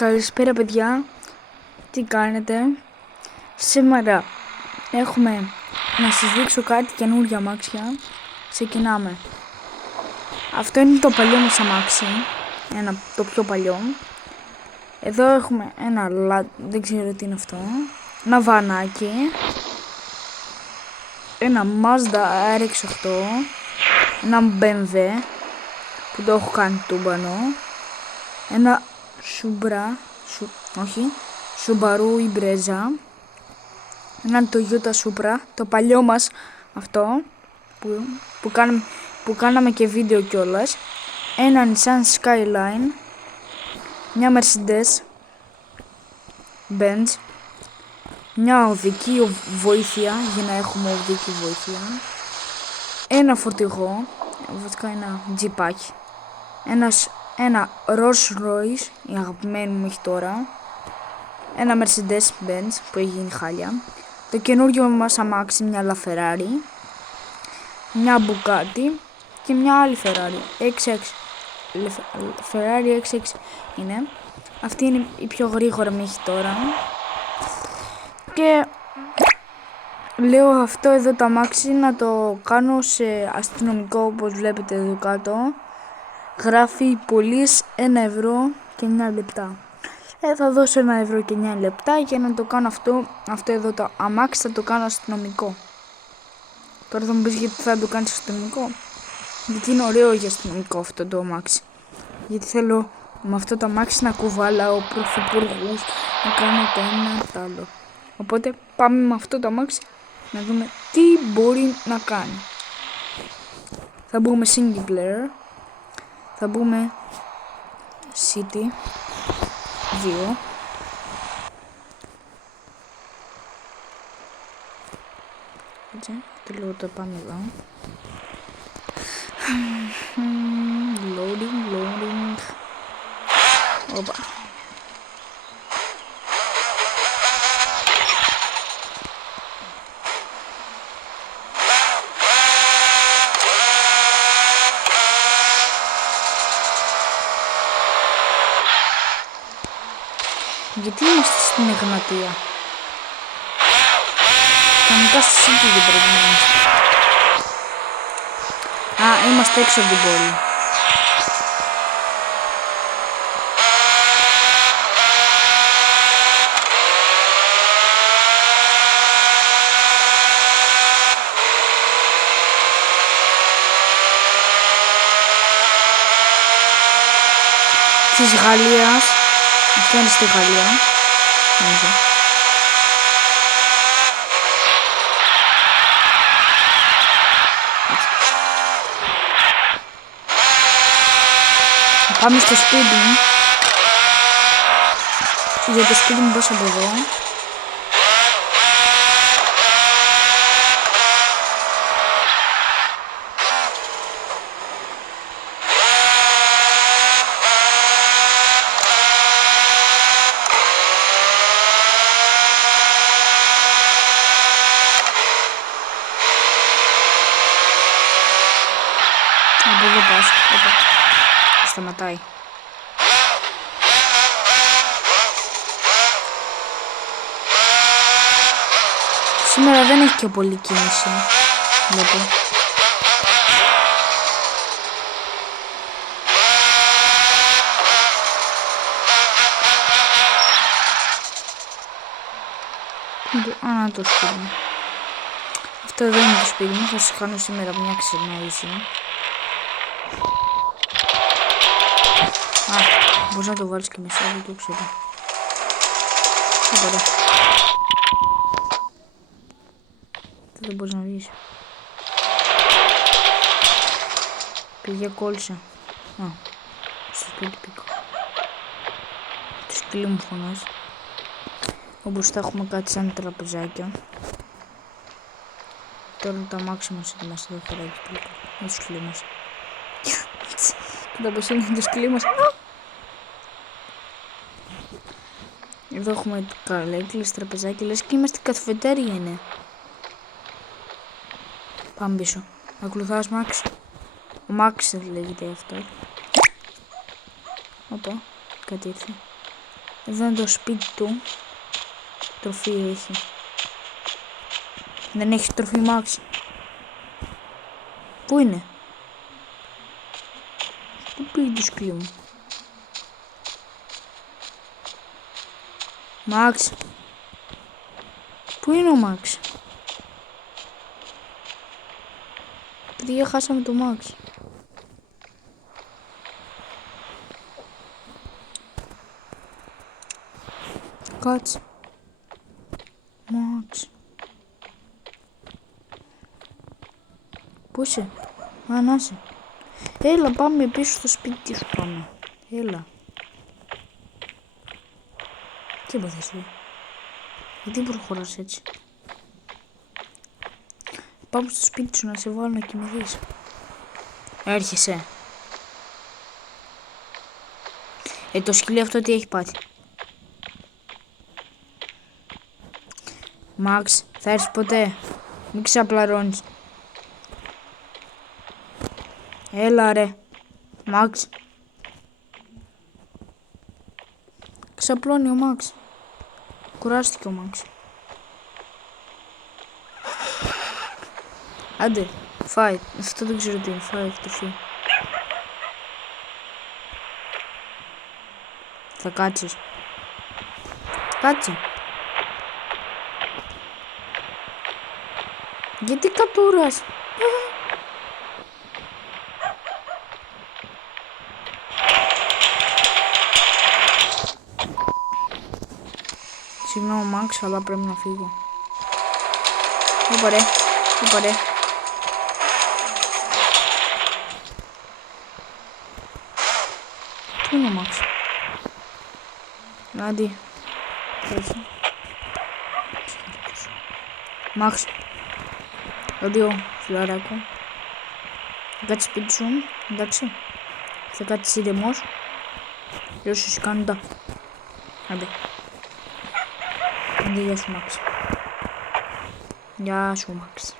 Καλησπέρα παιδιά, τι κάνετε? Σήμερα έχουμε να σας δείξω κάτι καινούργια αμάξια. Ξεκινάμε. Αυτό είναι το παλιό μας αμάξι, το πιο παλιό. Εδώ έχουμε δεν ξέρω τι είναι αυτό, ένα βανάκι, ένα Mazda RX-8, ένα BMW που το έχω κάνει τούμπανο, ένα Subaru Impreza, έναν Toyota Supra, το παλιό μας αυτό που κάναμε και βίντεο κιόλας, ένα Nissan Skyline, μια Mercedes Benz, μια οδική βοήθεια για να έχουμε οδική βοήθεια, ένα φορτηγό, βασικά ένα τζιπάκι, ένα Rolls Royce, η αγαπημένη μου μέχρι τώρα, ένα Mercedes Benz που έχει γίνει χάλια, το καινούργιο μας αμάξι, μια LaFerrari, μια Bugatti και μια άλλη Ferrari XX. Ferrari XX είναι. Αυτή είναι η πιο γρήγορα μέχρι τώρα. Και λέω αυτό εδώ το αμάξι να το κάνω σε αστυνομικό, όπως βλέπετε εδώ κάτω. Γράφει πωλής 1 ευρώ και 9 λεπτά. Θα δώσω 1 ευρώ και 9 λεπτά για να το κάνω αυτό εδώ το αμάξι, θα το κάνω αστυνομικό. Τώρα θα μου πεις γιατί θα το κάνεις αστυνομικό? Γιατί είναι ωραίο για αστυνομικό αυτό το αμάξι. Γιατί θέλω με αυτό το αμάξι να κουβάλαω πρωθυπουργούς, να κάνω το ένα το άλλο. Οπότε πάμε με αυτό το αμάξι να δούμε τι μπορεί να κάνει. Θα μπούμε single player. Θα μπούμε City 2. Έτσι, λίγο το πάμε εδώ. Loading. Οπα. Γιατί είμαστε στην Εγνατία? Κανονικά στη City δεν πρέπει να είμαστε. Είμαστε έξω από την πόλη. Της Γαλλίας. Αυτό είναι στη Γαλλία, νομίζω. Πάμε στο σπίτι μου. Για το σπίτι μου πας από εδώ. Από εδώ πας. Σταματάει. Σήμερα δεν έχει και πολύ κίνηση. Βλέπω. Να το σπίτι μου. Αυτό εδώ είναι το σπίτι μου. Θα σας κάνω σήμερα μια ξενάγηση. Μπορείς να το βάλεις και μέσα, δεν το ξέρω. Ωραία. Δεν μπορείς να βγεις. Παιδιά κόλλησα. Στο σπίτι πήγα. Το σκυλί μου φωνάζει. Όπως θα έχουμε κάτι σαν τραπεζάκια. Τώρα το αμάξι μας είμαστε εδώ χωράκι πίσω. Με το σκυλί μας. Κοίτα πως είναι το σκυλί μας. Εδώ έχουμε καρέκλες, τραπεζάκια, λες και είμαστε καφετέρια είναι. Πάμε πίσω. Ακολουθάς Μάξ. Ο Μάξ λέγεται αυτό. Οπα, κάτι ήρθε. Εδώ είναι το σπίτι του. Τροφή έχει. Δεν έχει τροφή Μαξ. Πού είναι? Πού πήγε το σκύλο μου? Μαξ. Πού είναι ο Μαξ? Παιδιά, χάσαμε το Μαξ. Κάτσε. Μαξ. Πού είσαι? Α, να είσαι. Έλα, πάμε πίσω στο σπίτι σου, πάμε. Έλα. Τι έπαθες εσύ? Γιατί προχωράς έτσι? Πάμε στο σπίτι σου να σε βάλω να κοιμηθείς. Έρχεσαι. Το σκυλί αυτό τι έχει πάθει? Μαξ, θα έρθεις ποτέ? Μην ξαπλαρώνεις. Έλα ρε. Μαξ. Ξαπλώνει ο Μαξ. Κουράστηκε ο Μαξ. Άντε, φάει. Αυτό δεν ξέρω τι είναι. Φάει εκτροφή. Θα κάτσεις. Κάτσε. Γιατί κατούρας? Συγγνώμη Μαξ, αλλά πρέπει να φύγω. Όπα ρε, όπα ρε. Πού είναι ο Μαξ? Άντι. Μαξ. Αντίο, φιλαράκο. Θα κάτσεις σπίτι σου, εντάξει. Θα κάτσεις ήρεμος. Και όσοι κάνουν τα. Άντε. Άντε, γεια σου Μαξ. Γεια σου Μαξ.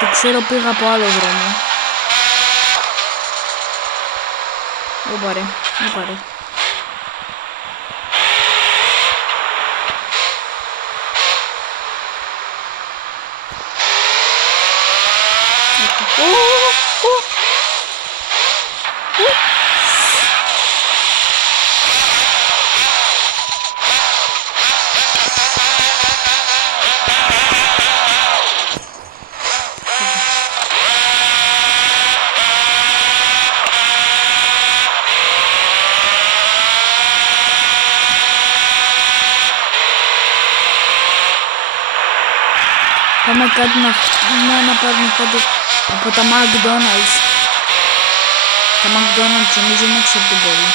Το ξέρω, πήγα από άλλο δρόμο. Όπα ρε, όπα ρε. Πάμε κάτι να πάρουμε κάτι από τα McDonald's. Τα McDonald's νομίζω είναι έξω από την πόλη.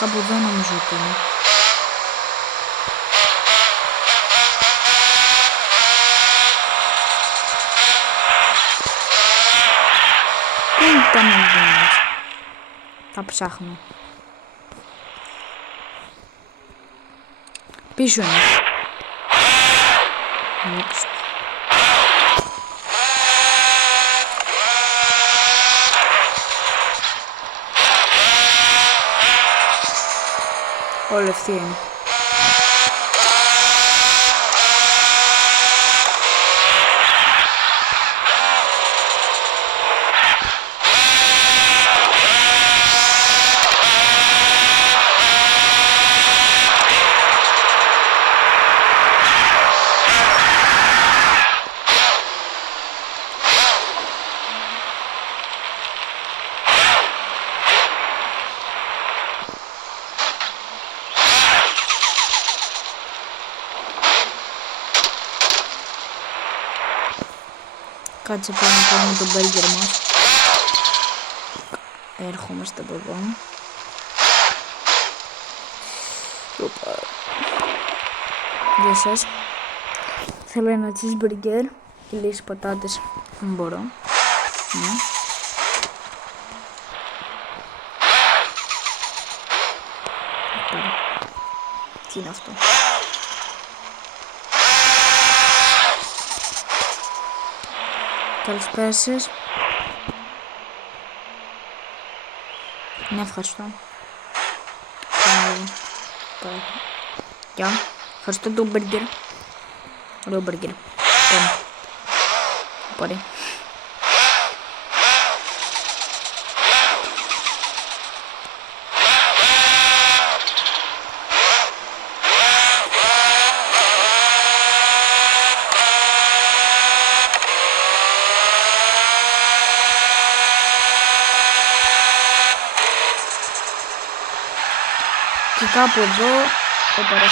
Κάπου εδώ νομίζω ότι είναι. Πού είναι τα McDonald's? Τα ψάχνω. Πίσω είναι. Όλη αυτή είναι. Κάτσε πάμε να κάνουμε τον μπέργκερ μας. Έρχομαστε από εδώ. Γεια σας. Θέλω ένα cheeseburger και λίγες πατάτες, αν μπορώ. Ναι. Τι είναι αυτό? Καλησπέρα σας. Ναι, ευχαριστώ. Γεια. Ευχαριστώ το μπέργκερ. Ωραίο μπέργκερ. Πάρε. Και κάπου εδώ. Όπαρα.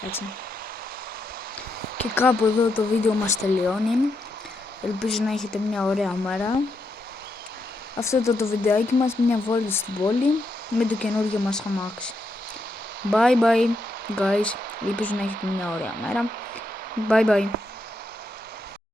Κάτσε. Και κάπου εδώ το βίντεο μας τελειώνει. Ελπίζω να έχετε μια ωραία μέρα. Αυτό ήταν το βιντεάκι μας, μια βόλτα στην πόλη με το καινούργιο μας αμάξι. Bye bye guys, ελπίζω να έχετε μια ωραία μέρα. Bye bye.